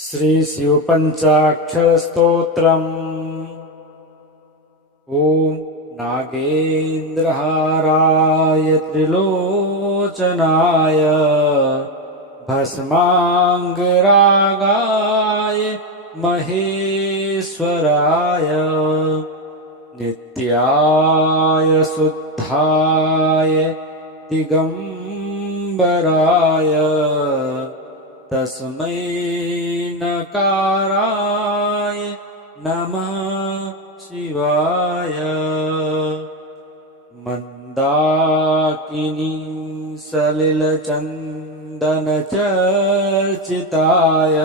श्री शिव पंचाक्षर स्तोत्रम्। ओम नागेन्द्रहाराय त्रिलोचनाय भस्मांगरागाय महेश्वराय नित्याय शुद्धाय दिगंबराय तस्मै नकाराय नमः शिवाय। मंदाकिनी सलिलचन्दनचर्चिताय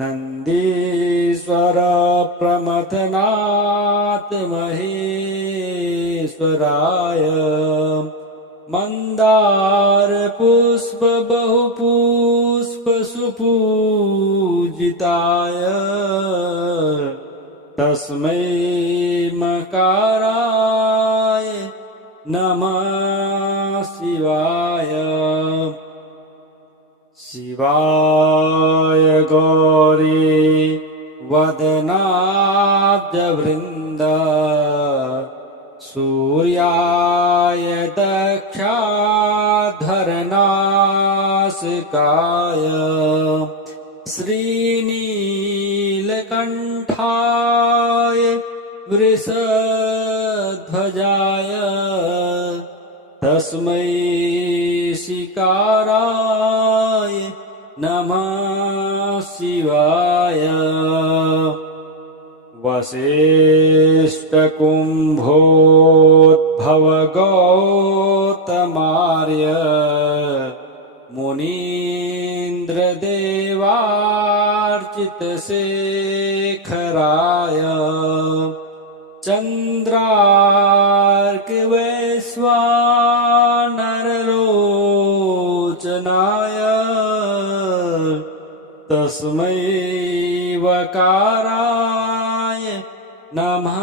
नन्दीश्वर प्रमथनाथ महेश्वराय मंदार पुष्प बहुपुष्प सुपूजिताय तस्मै मकाराय नमः शिवाय। शिवाय गौरी वदनाब्जवृन्द सूर्याय दक्षाधरनासिकाय श्रीनीलकण्ठाय वृषध्वजाय तस्मै शिकाराय नमः शिवाय। वसिष्ठकुम्भोद्भवगौतमार्य मुनीन्द्रदेवार्चितशेखराय चन्द्रार्कवैश्वानरलोचनाय तस्मै वकाराय नमः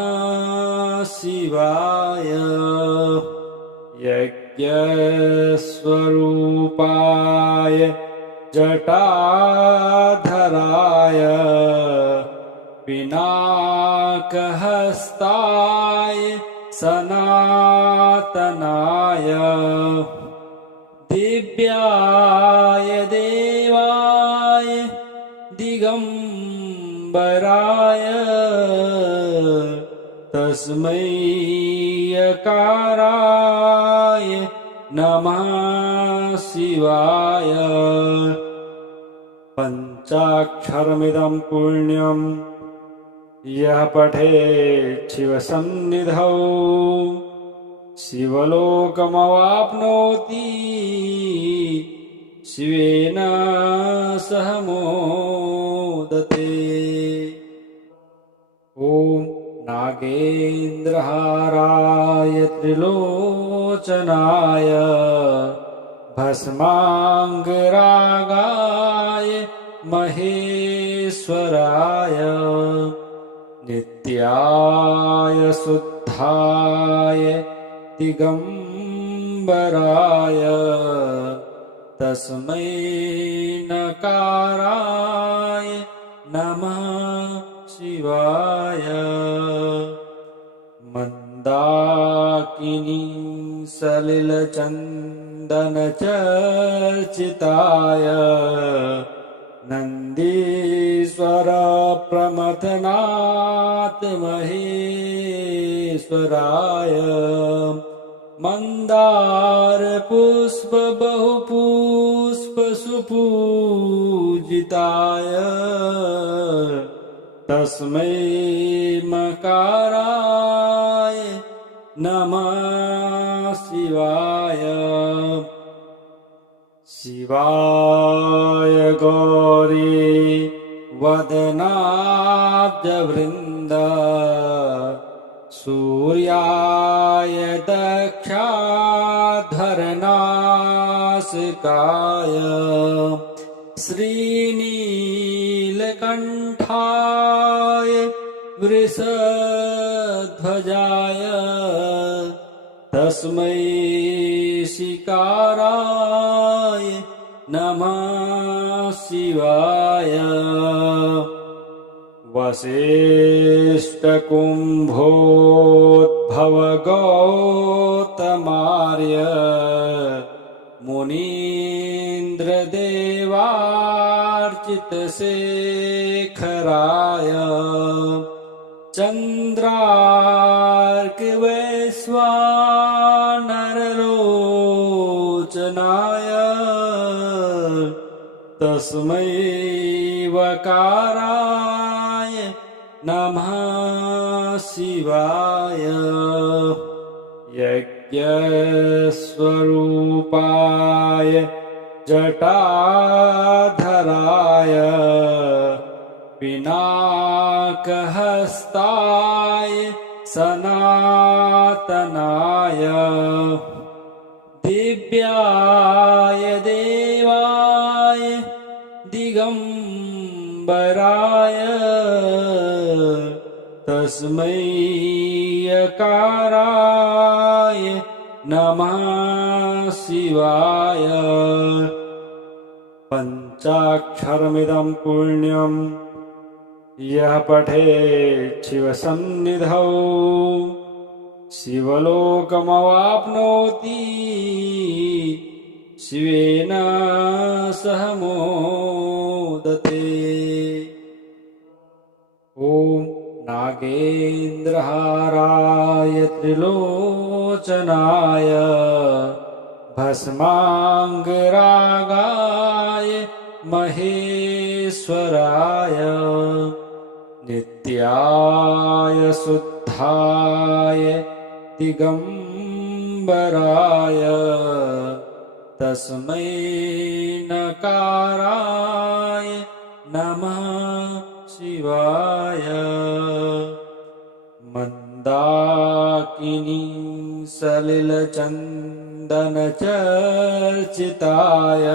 शिवाय। यज्ञस्वरूपाय जटाधराय पिनाकहस्ताय सनातनाय दिव्याय देवाय दिगंबराय तस्मै यकाराय नमः शिवाय। पंचाक्षरमिदं पुण्यं यः पठेत् शिवसन्निधौ शिवलोकमवाप्नोति शिवेन सह मोदते। ओम नागेन्द्रहाराय त्रिलोचनाय भस्मांगरागाय महेश्वराय नित्याय शुद्धाय दिगंबराय तस्मै नकाराय नमः शिवाय। मंदाकिनी सलिलचन्दनचर्चिताय नन्दीश्वर प्रमथनाथ महेश्वराय मंदार पुष्प बहुपुष्प सुपूजिताय तस्मै मकाराय नमः शिवाय। शिवाय गौरी वदनाब्जवृन्द सूर्याय दक्षाधरनासिकाय श्रीनीलकण्ठाय वृषध्वजाय तस्मै शिकाराय नमः शिवाय वसिष्ठकुम्भोद्भवगौतमार्य मुनीन्द्रदेवार्चितशेखराय चन्द्रार्कवैश्वानरलोचनाय तस्मै वकाराय नमः शिवाय यज्ञस्वरूपाय जटाधराय पिनाकहस्ताय सनातनाय दिव्याय देवाय दिगम्बराय तस्मै यकाराय नमः शिवाय पञ्चाक्षरमिदं पुण्यं यः पठेत् शिवसन्निधौ शिवलोकमवाप्नोति शिवेन सह मोदते। ॐ नागेन्द्रहाराय त्रिलोचनाय भस्माङ्गरागाय महेश्वराय नित्याय शुद्धाय दिगम्बराय तस्मै नकाराय नमः शिवाय मन्दाकिनी सलिलचन्दनचर्चिताय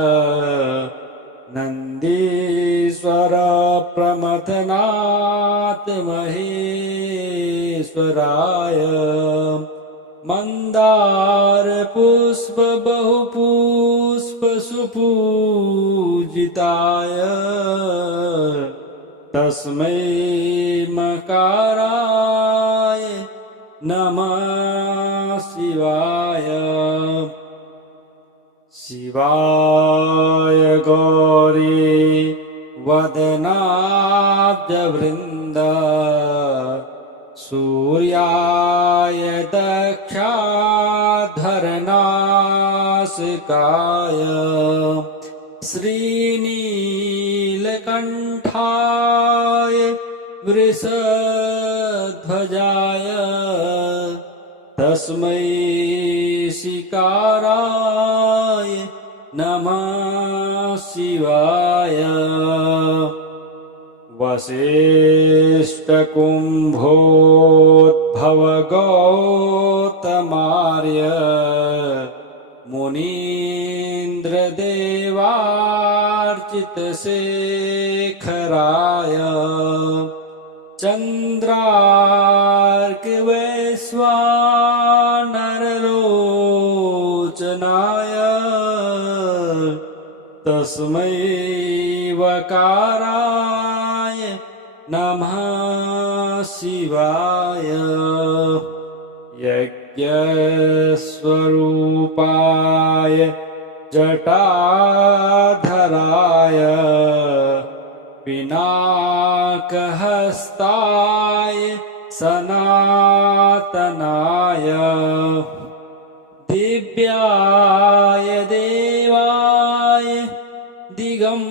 नन्दीश्वर प्रमथनाथ महेश्वराय मंदार पुष्प बहुपुष्प सुपूजिताय तस्मै मकाराय नमः शिवाय शिवाय गौरी वदनाब्जवृन्द सूर्याय दक्षाधरनासिकाय श्रीनीलकण्ठाय वृषध्वजाय तस्मै शिकाराय नमः शिवाय वसिष्ठकुम्भोद्भवगौतमार्य मुनीन्द्रदेवार्चितशेखराय चन्द्रार्कवैश्वानरलोचनाय तस्मै वकाराय नमः शिवाय यज्ञस्वरूपाय जटाधराय पिनाकहस्ताय सनातनाय दिव्याय देवाय दिगम्बराय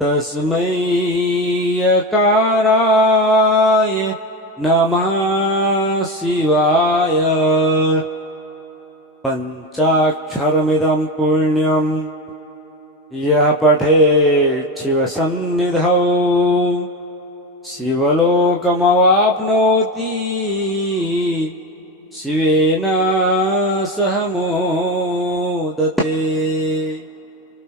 तस्मै यकाराय नमः शिवाय पञ्चाक्षरमिदं पुण्यं यः पठेत् शिवसन्निधौ शिवलोकमवाप्नोति शिवेन सह मोदते।